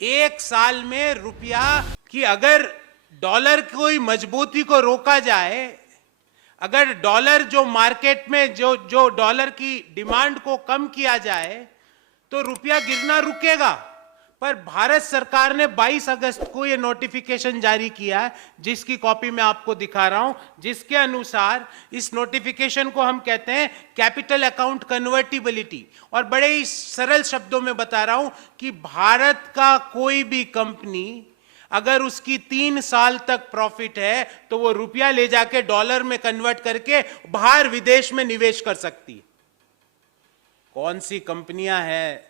एक साल में रुपया की अगर डॉलर की मजबूती को रोका जाए, अगर डॉलर जो मार्केट में जो डॉलर की डिमांड को कम किया जाए तो रुपया गिरना रुकेगा। पर भारत सरकार ने 22 अगस्त को यह नोटिफिकेशन जारी किया है, जिसकी कॉपी मैं आपको दिखा रहा हूं, जिसके अनुसार इस नोटिफिकेशन को हम कहते हैं कैपिटल अकाउंट कन्वर्टिबिलिटी। और बड़े ही सरल शब्दों में बता रहा हूं कि भारत का कोई भी कंपनी अगर उसकी 3 साल तक प्रॉफिट है तो वो रुपया ले जाके डॉलर में कन्वर्ट करके बाहर विदेश में निवेश कर सकती है। कौन सी कंपनियां हैं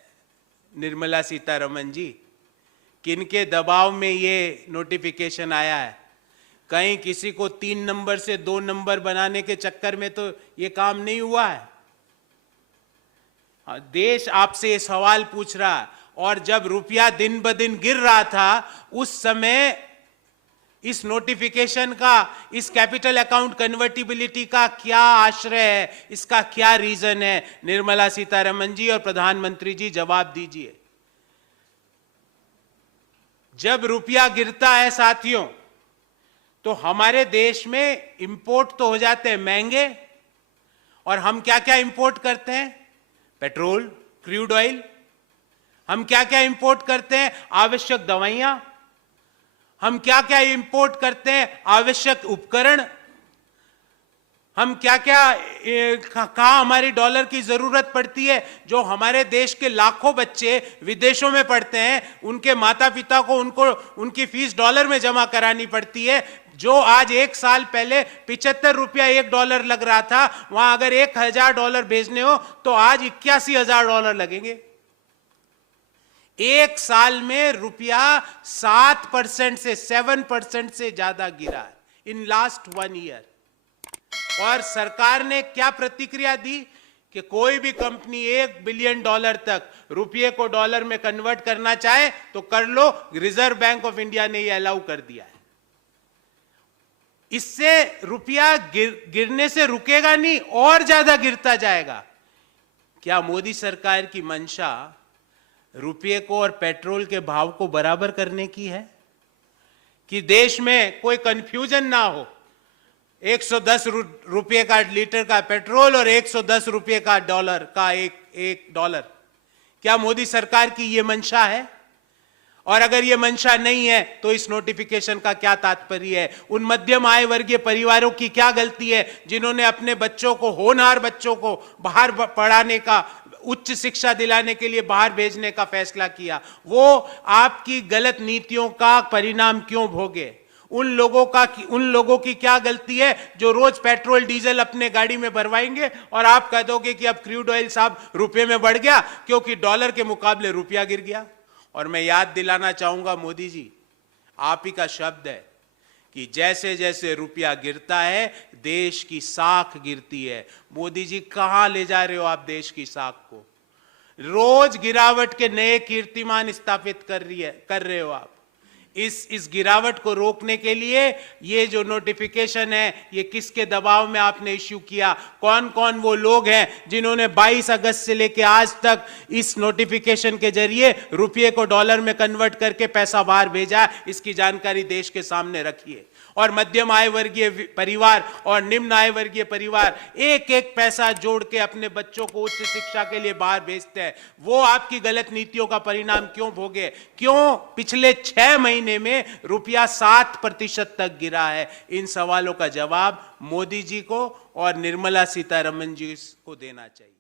निर्मला सीतारमण जी, किनके दबाव में ये नोटिफिकेशन आया है? कहीं किसी को 3 नंबर से 2 नंबर बनाने के चक्कर में तो ये काम नहीं हुआ है। देश आपसे ये सवाल पूछ रहा है, और जब रुपया दिन ब दिन गिर रहा था उस समय इस नोटिफिकेशन का, इस कैपिटल अकाउंट कन्वर्टिबिलिटी का क्या आश्रय है, इसका क्या रीजन है? निर्मला सीतारमण जी और प्रधानमंत्री जी जवाब दीजिए। जब रुपया गिरता है साथियों तो हमारे देश में इंपोर्ट तो हो जाते हैं महंगे, और हम क्या क्या इंपोर्ट करते हैं? Petrol, crude oil. हम क्या क्या इंपोर्ट करते हैं? आवश्यक दवाइयां। हम क्या क्या इंपोर्ट करते हैं? आवश्यक उपकरण। हम क्या क्या कहां हमारी डॉलर की जरूरत पड़ती है? जो हमारे देश के लाखों बच्चे विदेशों में पढ़ते हैं, उनके माता पिता को उनकी फीस डॉलर में जमा करानी पड़ती है। जो आज 1 साल पहले 75 रुपया $1 लग रहा था, वहां अगर $1000 भेजने हो तो आज $81,000 लगेंगे। एक साल में रुपया 7% से 7% से ज्यादा गिरा है इन लास्ट 1 ईयर। और सरकार ने क्या प्रतिक्रिया दी कि कोई भी कंपनी $1 बिलियन तक रुपये को डॉलर में कन्वर्ट करना चाहे तो कर लो। रिजर्व बैंक ऑफ इंडिया ने यह अलाउ कर दिया है। इससे रुपया गिरने से रुकेगा नहीं, और ज्यादा गिरता जाएगा। क्या मोदी सरकार की मंशा रुपये को और पेट्रोल के भाव को बराबर करने की है कि देश में कोई कंफ्यूजन ना हो? 110 रुपये का लीटर का पेट्रोल और 110 रुपये का डॉलर का एक डॉलर, क्या मोदी सरकार की यह मंशा है? और अगर यह मंशा नहीं है तो इस नोटिफिकेशन का क्या तात्पर्य है? उन मध्यम आय वर्गीय परिवारों की क्या गलती है जिन्होंने अपने बच्चों को, होनहार बच्चों को बाहर पढ़ाने का, उच्च शिक्षा दिलाने के लिए बाहर भेजने का फैसला किया? वो आपकी गलत नीतियों का परिणाम क्यों भोगे? उन लोगों की क्या गलती है जो रोज पेट्रोल डीजल अपने गाड़ी में भरवाएंगे और आप कह दोगे कि अब क्रूड ऑयल साहब रुपए में बढ़ गया क्योंकि डॉलर के मुकाबले रुपया गिर गया? और मैं याद दिलाना चाहूंगा मोदी जी, आप ही का शब्द है कि जैसे जैसे रुपया गिरता है देश की साख गिरती है। मोदी जी, कहां ले जा रहे हो आप देश की साख को? रोज गिरावट के नए कीर्तिमान स्थापित कर रहे हो आप। इस गिरावट को रोकने के लिए ये जो नोटिफिकेशन है, ये किसके दबाव में आपने इश्यू किया? कौन कौन वो लोग हैं जिन्होंने 22 अगस्त से लेकर आज तक इस नोटिफिकेशन के जरिए रुपये को डॉलर में कन्वर्ट करके पैसा बाहर भेजा? इसकी जानकारी देश के सामने रखिए। और मध्यम आय वर्गीय परिवार और निम्न आय वर्गीय परिवार एक एक पैसा जोड़ के अपने बच्चों को उच्च शिक्षा के लिए बाहर भेजते हैं। वो आपकी गलत नीतियों का परिणाम क्यों भोगे? क्यों पिछले 6 महीने में रुपया 7% तक गिरा है? इन सवालों का जवाब मोदी जी को और निर्मला सीतारमण जी को देना चाहिए।